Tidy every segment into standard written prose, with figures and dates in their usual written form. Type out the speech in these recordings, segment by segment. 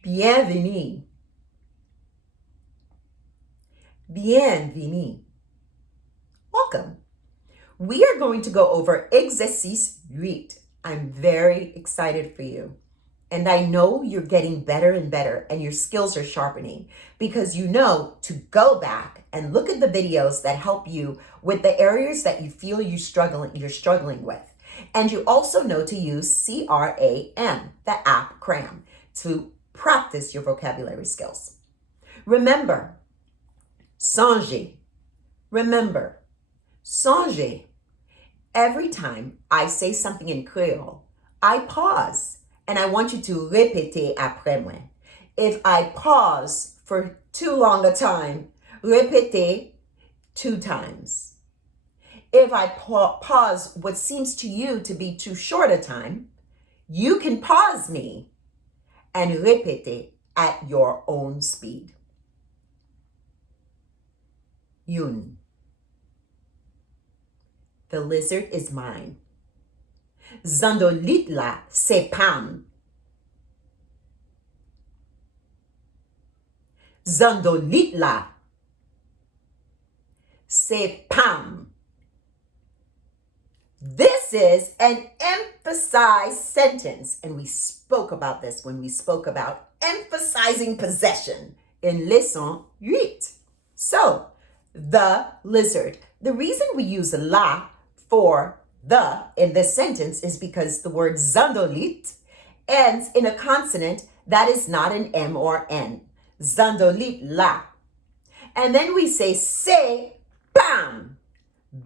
Bienvenue. Bienvenue. Welcome. We are going to go over exercice 8. I'm very excited for you. And I know you're getting better and better and your skills are sharpening because you know to go back and look at the videos that help you with the areas that you feel you're struggling with. And you also know to use CRAM, the app CRAM, to practice your vocabulary skills. Remember, songer. Remember, songer. Every time I say something in Creole, I pause and I want you to répéter après moi. If I pause for too long a time, répétez 2 times. If I pause what seems to you to be too short a time, you can pause me and répéter at your own speed. Yun. The lizard is mine. Zandolit la, c'est Pam. Zandolit la, c'est Pam. This is an emphasized sentence, and we spoke about this when we spoke about emphasizing possession in leçon 8. So, the lizard. The reason we use la for the in this sentence is because the word zandolit ends in a consonant that is not an M or N. Zandolit la. And then we say c'est Pam.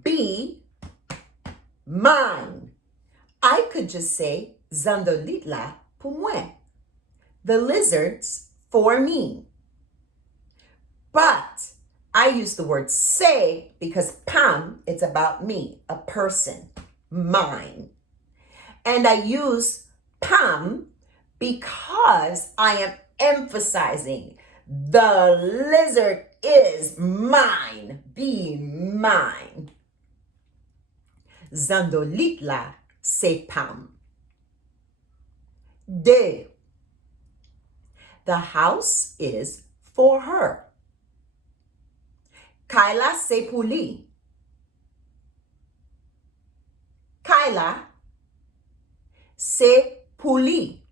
Be mine. I could just say zandolit la pour moi. The lizards for me. But I use the word say because Pam, it's about me, a person, mine. And I use Pam because I am emphasizing the lizard is mine, be mine. Zandolit la, c'est Pam. 2. The house is for her. Kyla, c'est pour lui. Kyla, c'est pour lui.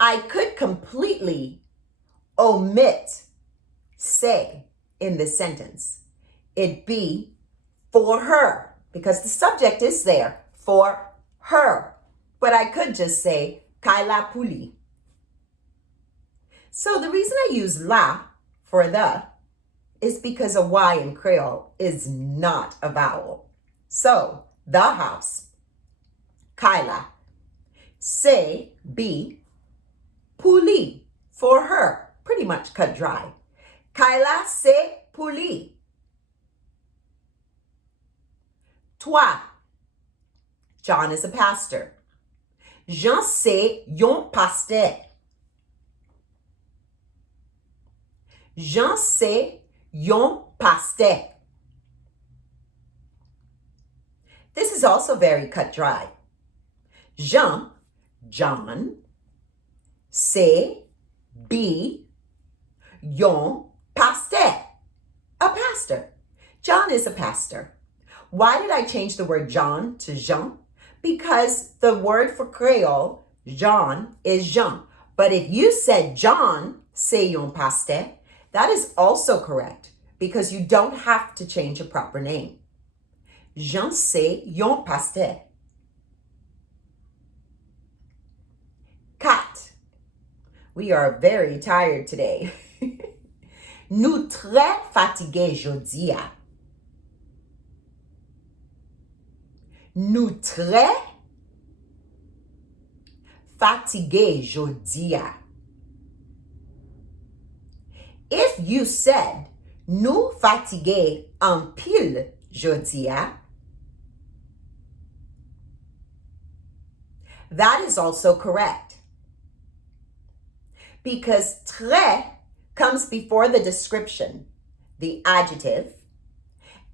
I could completely omit say in this sentence. It'd be for her because the subject is there for her. But I could just say Kyla pour lui. So the reason I use la for the is because a Y in Creole is not a vowel. So, the house, Kyla, c'est be, pour lui, for her, pretty much cut dry. Kyla, c'est pour lui. Toi, John is a pastor. Jean, c'est yon pasteur. Jean, c'est yon pasteur. This is also very cut dry. Jean, John, c'est be yon pasteur, a pastor. John is a pastor. Why did I change the word John to Jean? Because the word for Creole, Jean, is Jean. But if you said John, c'est yon pasteur, that is also correct because you don't have to change a proper name. Jean, c'est yon pasteur. 4. We are very tired today. Nous très fatigués jodi a. Nous très fatigués jodi a. If you said, nous fatigués en pile jodi a, that is also correct. Because très comes before the description, the adjective,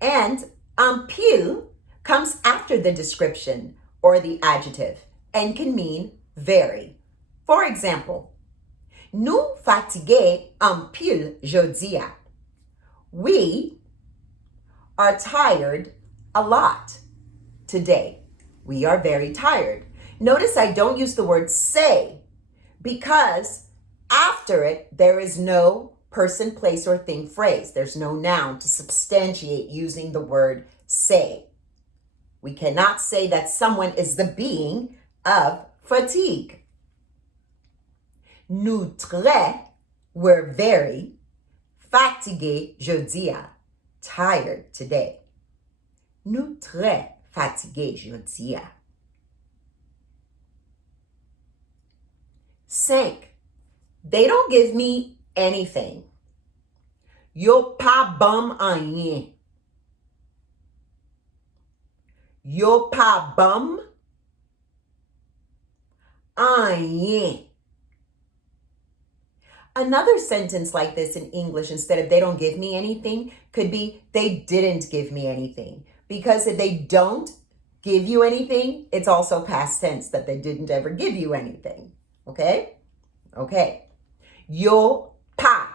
and en pile comes after the description or the adjective and can mean very. For example, nous fatigués en pile jodi a. We are tired a lot today. We are very tired. Notice I don't use the word say because after it, there is no person, place, or thing phrase. There's no noun to substantiate using the word say. We cannot say that someone is the being of fatigue. Nous très, we're very, fatigués jeudi a, tired today. Nous très fatigués jeudi a. 5. They don't give me anything. Yo pas bum en rien. Yo pas bum en rien. Another sentence like this in English, instead of they don't give me anything, could be they didn't give me anything. Because if they don't give you anything, it's also past tense that they didn't ever give you anything. Okay? Okay. Yo pas.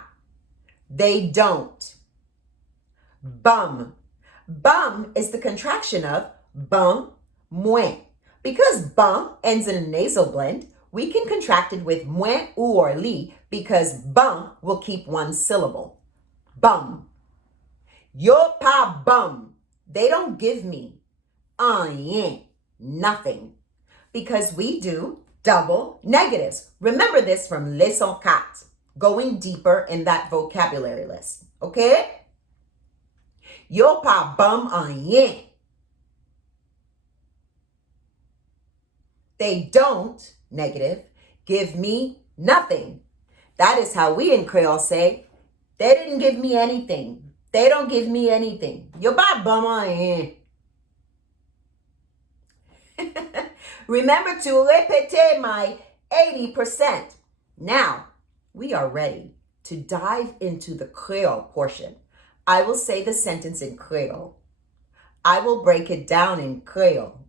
They don't. Bum. Bum is the contraction of bum, moins. Because bum ends in a nasal blend, we can contract it with moins ou or li because bum will keep one syllable. Bum. Yo pas bum. They don't give me rien, nothing. Because we do double negatives. Remember this from Leçon 4, going deeper in that vocabulary list. Okay? Yo pas bum rien. They don't, negative, give me nothing. That is how we in Creole say, they didn't give me anything. They don't give me anything. Yo pas bum rien. Remember to répéter my 80%. Now, we are ready to dive into the Creole portion. I will say the sentence in Creole. I will break it down in Creole.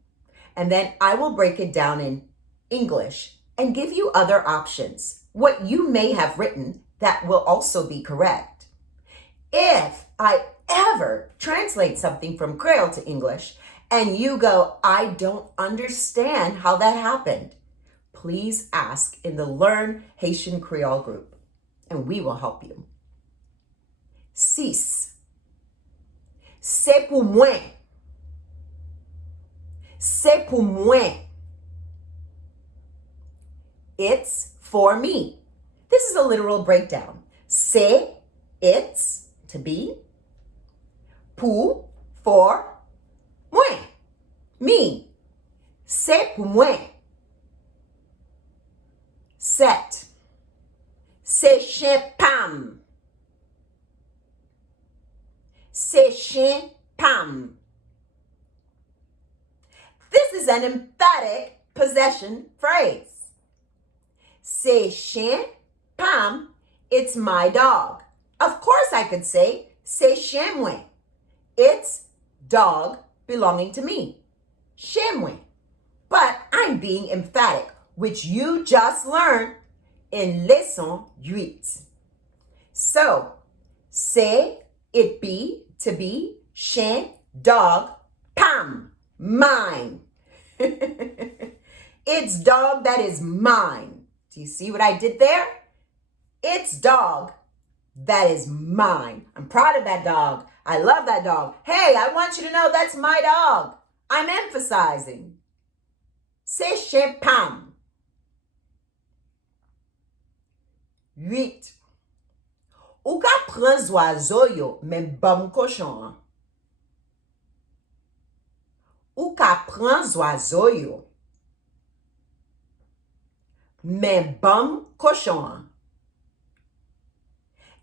And then I will break it down in English and give you other options. What you may have written that will also be correct. If I ever translate something from Creole to English and you go, I don't understand how that happened, please ask in the Learn Haitian Creole group and we will help you. 6. C'est pour moi. C'est pour moi. It's for me. This is a literal breakdown. C'est, it's, to be. Pour, for. Moi, me. C'est pour moi. 7. C'est chien Pam. C'est chien Pam. This is an emphatic possession phrase. C'est chien Pam, it's my dog. Of course I could say, c'est chien moi. It's dog belonging to me. Chien moi. But I'm being emphatic, which you just learned in Leçon 8. So, c'est, it be, to be, chien, dog, Pam, mine. It's dog that is mine. Do you see what I did there? It's dog that is mine. I'm proud of that dog. I love that dog. Hey, I want you to know that's my dog. I'm emphasizing. C'est chez Pam. 8. Ou ka pran zoazo yo, men bam cochon an. Ou ka pran zoazo yo, men bam cochon an.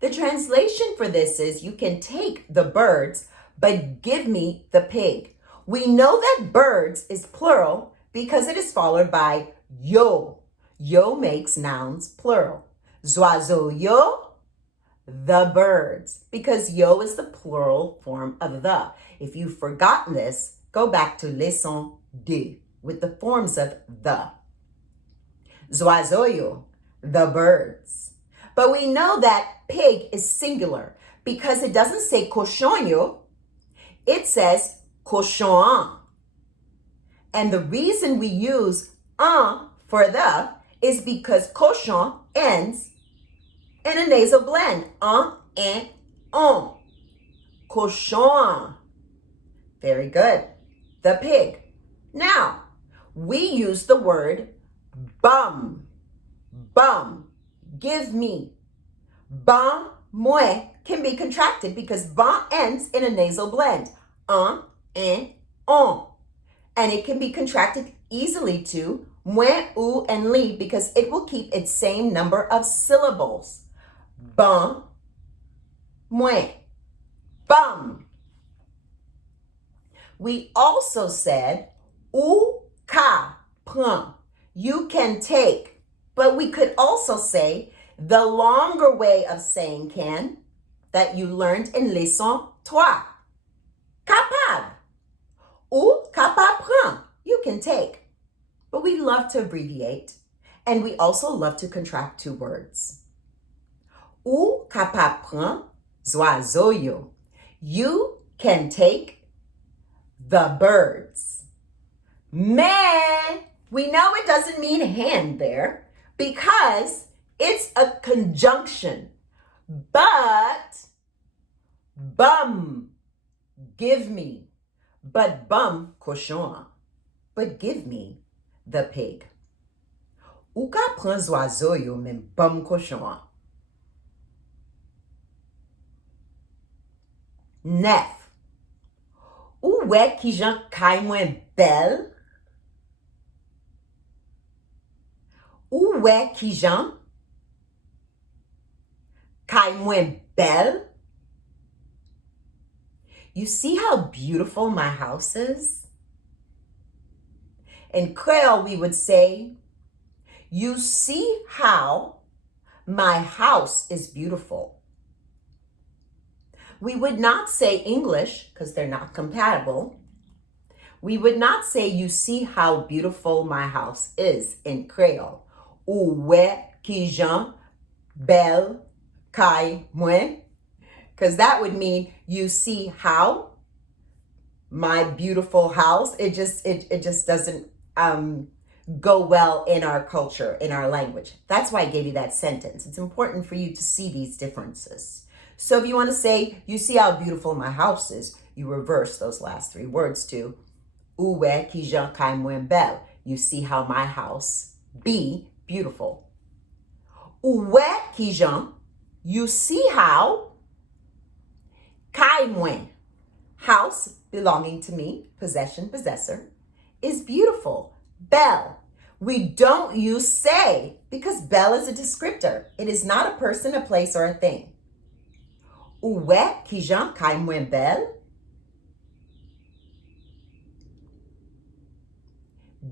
The translation for this is you can take the birds, but give me the pig. We know that birds is plural because it is followed by yo. Yo makes nouns plural. Zoazo yo, the birds, because yo is the plural form of the. If you've forgotten this, go back to Leçon 2 with the forms of the. Zoazoyo, the birds. But we know that pig is singular because it doesn't say cochonyo, it says cochon. And the reason we use un for the is because cochon ends in a nasal blend. Un and on. Cochon. Very good. The pig. Now, we use the word bum. Bum. Give me. Ban, moi can be contracted because ban ends in a nasal blend. Un and on. And it can be contracted easily to moi, ou, and li because it will keep its same number of syllables. Ban, moi, bum. We also said ou ka prend. You can take, but we could also say the longer way of saying can that you learned in leçon 3. Capable. Ou capable prend. You can take. But we love to abbreviate, and we also love to contract two words. Ou capable prend zoazoyo. You can take the birds. Mais, we know it doesn't mean hand there because it's a conjunction. But, bum, give me. But bum, cochon. But give me the pig. Ou ka pran zoazoyo men bum cochon. Nef. Ou wè ki jan kay mwen bel? Ou wè ki jan kay mwen bel? You see how beautiful my house is? In Kreyòl, we would say, you see how my house is beautiful. We would not say English because they're not compatible. We would not say, you see how beautiful my house is in Kreyòl. Ou wè ki jan bel kay mwen? Because that would mean you see how my beautiful house. It just doesn't go well in our culture, in our language. That's why I gave you that sentence. It's important for you to see these differences. So if you want to say, you see how beautiful my house is, you reverse those last three words to ou wè ki jan kay mwen bel. You see how my house be beautiful. Ou wè ki jan, you see how kay mwen, house belonging to me, possession, possessor, is beautiful. Bel. We don't use say because bel is a descriptor. It is not a person, a place, or a thing. Ou wè ki jan kay mwen bel?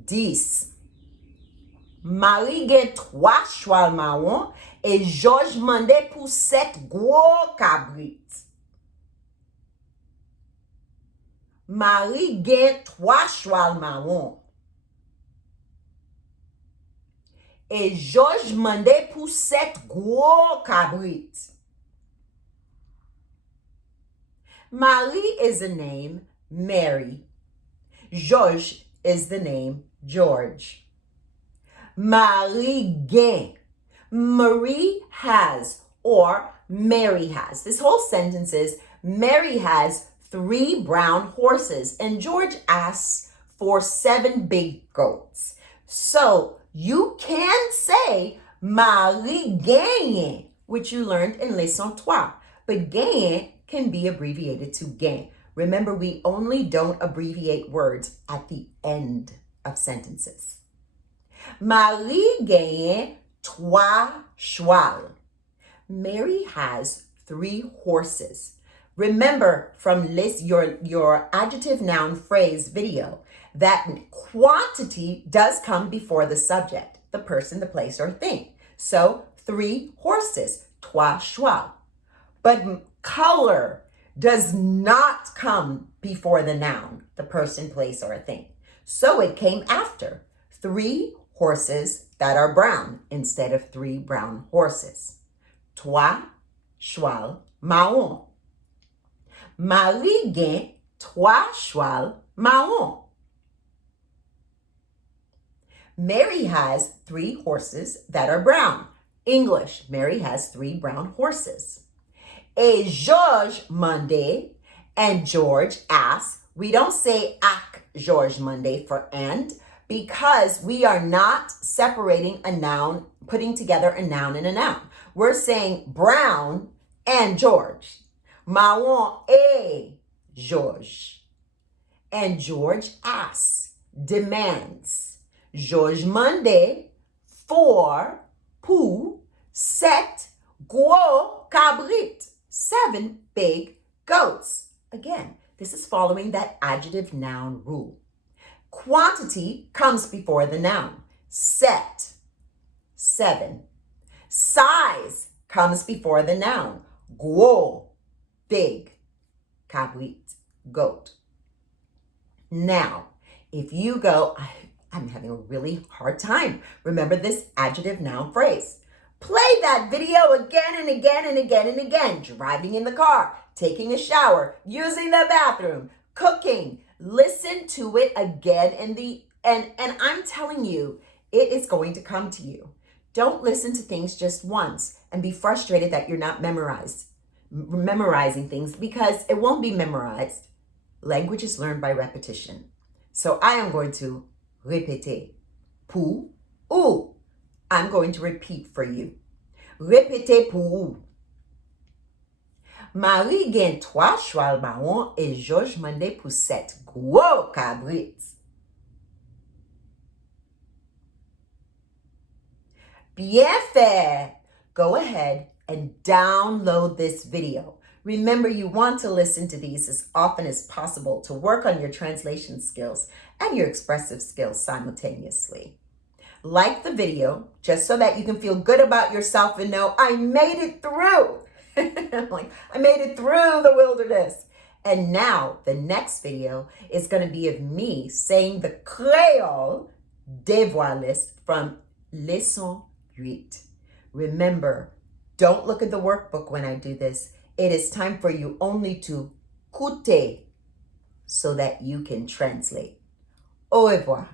10. Marie gen 3 chwal marron et Georges mande pou 7 gros cabrit. Marie gen 3 chwal marron et Georges mande pou 7 gros cabrit. Marie is the name Mary. Georges is the name George. Marie gen. Marie has or Mary has. This whole sentence is Mary has 3 brown horses and George asks for 7 big goats. So you can say Marie gagne, which you learned in leçon 3. But gagne can be abbreviated to gain. Remember, we only don't abbreviate words at the end of sentences. Marie gagne 3 chwal. Mary has 3 horses. Remember from your adjective noun phrase video that quantity does come before the subject, the person, the place, or thing. So 3 horses, 3 chwal. But color does not come before the noun, the person, place, or a thing. So it came after. 3 horses that are brown instead of 3 brown horses. 3 chwal marron. Marie gen 3 chwal marron. Mary has 3 horses that are brown. English, Mary has 3 brown horses. Et Georges Monday, and George asked. We don't say ak Georges Monday for and, because we are not separating a noun, putting together a noun and a noun. We're saying brown and George. Marron et Georges. And George asks, demands. Georges Monday pour 7 gros cabrites, 7 big goats. Again, this is following that adjective noun rule. Quantity comes before the noun. 7. Size comes before the noun. Gros, big. Cabrit, goat. Now, if you go, I'm having a really hard time. Remember this adjective noun phrase. Play that video again and again and again and again. Driving in the car, taking a shower, using the bathroom, cooking. Listen to it again and I'm telling you, it is going to come to you. Don't listen to things just once and be frustrated that you're not memorizing things, because it won't be memorized. Language is learned by repetition. So I am going to répéter. Pour ou. I'm going to repeat for you. Répétez pour ou. Marie gen 3 chwal marron et Georges Monday pour 7 gros cabrites. Bien fait. Go ahead and download this video. Remember, you want to listen to these as often as possible to work on your translation skills and your expressive skills simultaneously. Like the video just so that you can feel good about yourself and know, I made it through. I made it through the wilderness. And now the next video is going to be of me saying the Kreyòl devoir list from Leçon 8. Remember, don't look at the workbook when I do this. It is time for you only to écouter so that you can translate. Au revoir.